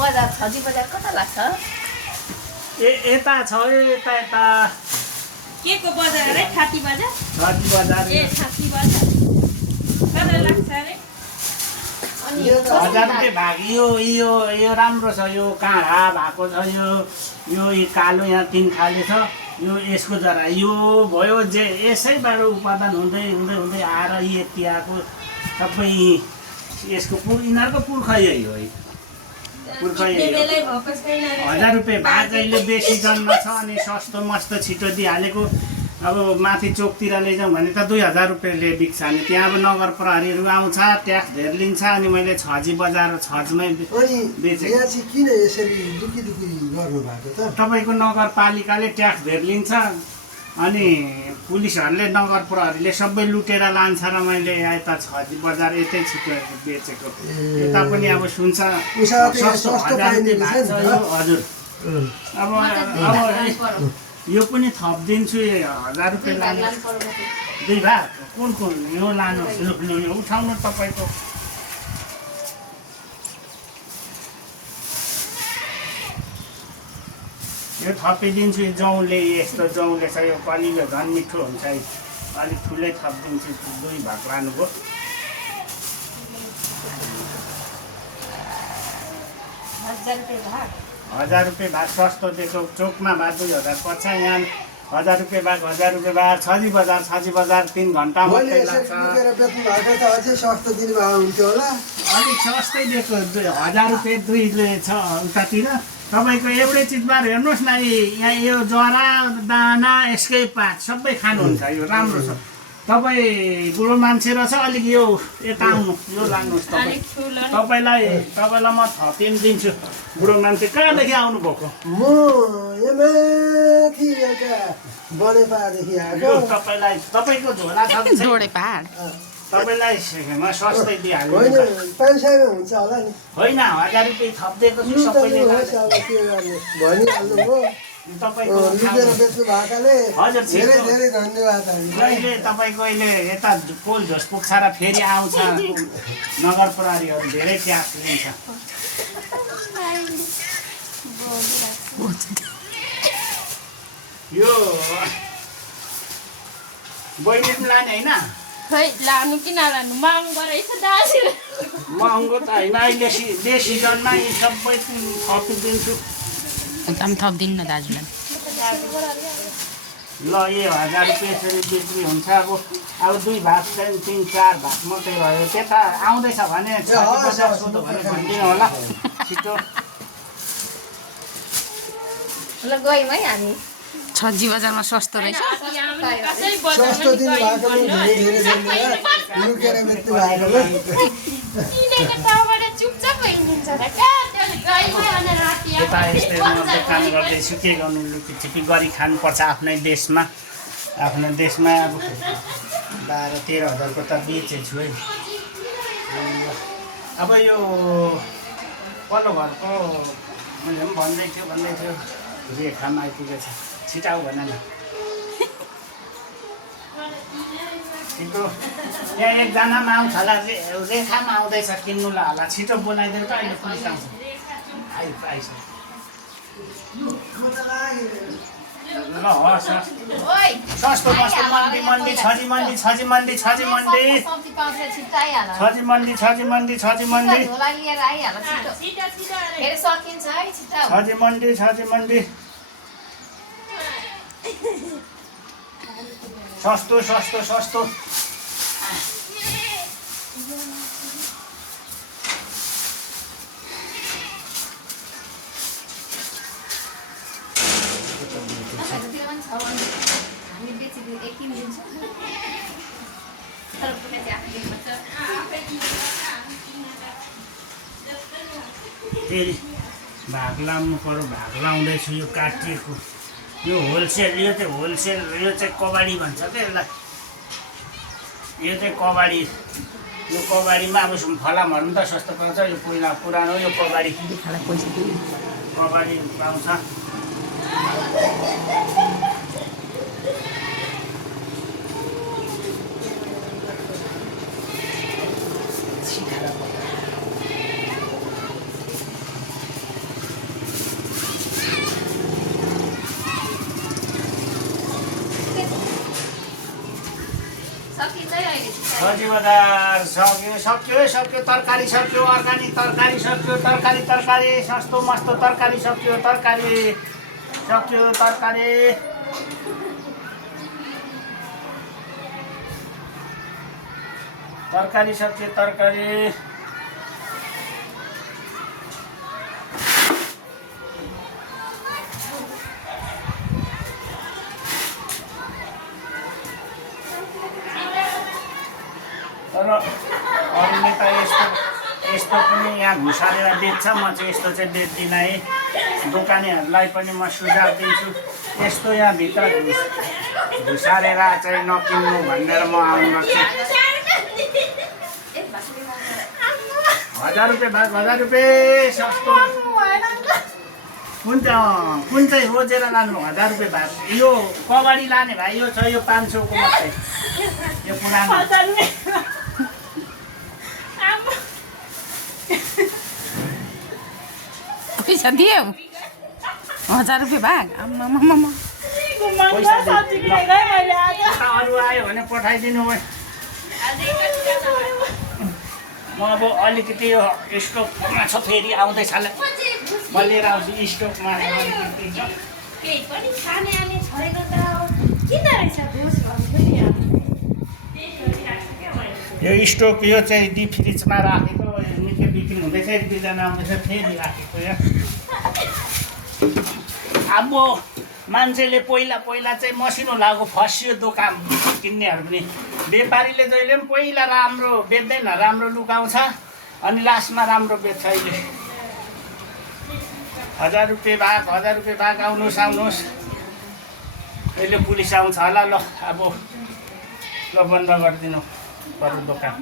बजार छजी बजार कता लाग्छ यता छ यता यता के को बजार रे छाती बजार छजी बजार ए छाती बजार कता लाग्छ रे अनि 1000 रुपैयाँ भाग यो राम्रो छ यो काँडा भएको छ यो कालो यहाँ 3 खाले छ यो यसको जरा यो भयो जे यसैबाट उत्पादन हुँदै हुँदै हुँदै आएर यति आएको सबै यसको यिनीहरूको पुर्खा यही हो पुर्खा यही 1000 रुपैयाँ भाग अहिले बेसी जन्म छ अनि सस्तो मस्त छिटो दिइहालेको अब माथि चोकतिर लैजाउँ भने त 2000 रुपैयाँले बिक्छ अनि त्यहाँ अब नगर प्रहरीहरू आउँछ ट्याक्स धेर लिन्छ अनि मैले छजी बजार छजमै बेचेको किन यसरी दुखी गर्नु भएको त तपाईँको नगरपालिकाले ट्याक्स धेर लिन्छ अनि पुलिसहरूले नगर प्रहरीले सबै लुटेर लान्छ र मैले यता छजी बजार यतै छिटो बेचेको यता पनि अब सुन्छ सस्तो 1000 रुपैयाँ भाग छ यो हजुर अब यो पनि थपिदिन्छु 1000 रुपैयाँ लानु 2 भाग कुन यो लानुहोस् लु यो उठाउनु तपाईँको यो थपिदिन्छु जौले यस्तो जौले छ यो कलिलो झन् मिठो हुन्छ अलिक ठुलै थपिदिन्छु 2 भाग लानुभयो 1000 रुपैयाँ भाग सस्तो दिएको चोकमा भए 2000 पर्छ यहाँ 1000 रुपैयाँ भाग 1000 रुपैयाँ भाग छजी बजार 3 घन्टा मात्रै लाग्छ अलिक सस्तै दिएको 1000 रुपैयाँ 2ले छ उतातिर तपाईँको एउटै चिजबार हेर्नुहोस् न यहाँ यो जरा दाना यसकै पात सबै खानुहुन्छ यो राम्रो छ तपाईँ बुढो मान्छे रहेछ अलिक यो यता आउनु यो लानुहोस् तपाईँलाई म थपिदिन्छु बुढो मान्छे कहाँदेखि आउनुभएको म यमाथि एउटा बनेपादेखि आएको तपाईँको झोला छ तपाईँलाई सस्तै दिइहाल्नु होइन 500 हुन्छ होला नि होइन 1000 रुपैयाँ थपिदिएको छु सबैले भनिहाल्नु भयो तपाईँको बेच्नु भएकाले हजुर धेरै धेरै धन्यवाद अहिले तपाईँको अहिले यता पोल झोस पुग्छ र फेरि आउँछ नगर प्रहरीहरू धेरै ट्याक्स लिन्छ यो बहिनी पनि लाने होइन खै लानु कि नलानु महँगो रहेछ दाजु महँगो त होइन अहिले सिजनमा यी सबै थपिदिन्छु एकदम थपिदिनु न दाजुलाई ल यो 1000 रुपैयाँ यसरी बिक्री हुन्छ अब 2 भाग चाहिँ 3-4 भाग मात्रै रह्यो त्यता आउँदैछ भने सोधो भने भनिदिनु होला छिटो ल गयौँ है हामी छजी बजारमा सस्तो रहेछ सस्तो दिनु भएकोले धेरै धेरै धन्यवाद लुकेर बेच्नु भएकोले यता यस्तै काम गर्दैछु के गर्नु लुकीछिपी गरी खानुपर्छ आफ्नै देशमा अब 12-13 हजारको त बेचेछु है अब यो पल्लो घरको मैले पनि भन्दै थियो रेखामा आइपुगेछ छिटाउ भन न छिटो यहाँ एकजनामा आउँछ होला रेखामा आउँदैछ किन्नुलाई होला छिटो बोलाइदियो त अहिले पुलिस आउँछ आइस ल हस् सस्तो मस्तो मन्डी छजी मन्डी छजी मन्डी छजी मन्डी सस्तो फेरि भाग लाउनु पर्यो भाग लाउँदैछु यो काटिएको यो होलसेल यो चाहिँ कबाडी भन्छ क्या यसलाई यो चाहिँ कबाडी यो कबाडीमा अब फलामहरू पनि त सस्तो पाउँछ यो पहिला पुरानो यो कबाडी पाउँछ सब्जी बजार सक्यो तरकारी सक्यो अर्ग्यानिक तरकारी सक्यो तरकारी सस्तो मस्तो तरकारी सक्यो तरकारी सक्यो तर अरूले त यस्तो पनि यहाँ घुसारेर बेच्छ म चाहिँ यस्तो चाहिँ बेच्दिनँ है दोकानेहरूलाई पनि म सुझाव दिन्छु यस्तो यहाँभित्र घुसारेर चाहिँ नकिन्नु भनेर म आउनु छु 1000 रुपियाँ भाग 1000 रुपियाँ सस्तो कुन चाहिँ रोजेर लानु 1000 रुपियाँ भाग यो कबाडी लाने भाइ यो छ यो 500 को मात्रै यो पुरानो पैसा दियो 1000 रुपियाँ भाग आम्मामामा अरू आयो भने पठाइदिनु भयो म अब अलिकति यो स्टोकमा छ फेरि आउँदैछ म लिएर आउँछु स्टोकमा अलिकति छ केही पनि खाने आने छोडेको त किन रहेछ दोष भन्नु यो स्टोक यो चाहिँ डिप फ्रिजमा राखेको निकै बिक्री हुँदैछ 1-2 जना आउँदैछ फेरि राखेको यहाँ अब मान्छेले पहिला चाहिँ मसिनो लागु फस्यो दोकान किन्नेहरू पनि व्यापारीले जहिले पनि पहिला राम्रो बेच्दैन राम्रो लुकाउँछ अनि लास्टमा राम्रो बेच्छ अहिले 1000 रुपियाँ भाग आउनुहोस् अहिले पुलिस आउँछ होला ल अब ल बन्द गरिदिनु पर्यो दोकान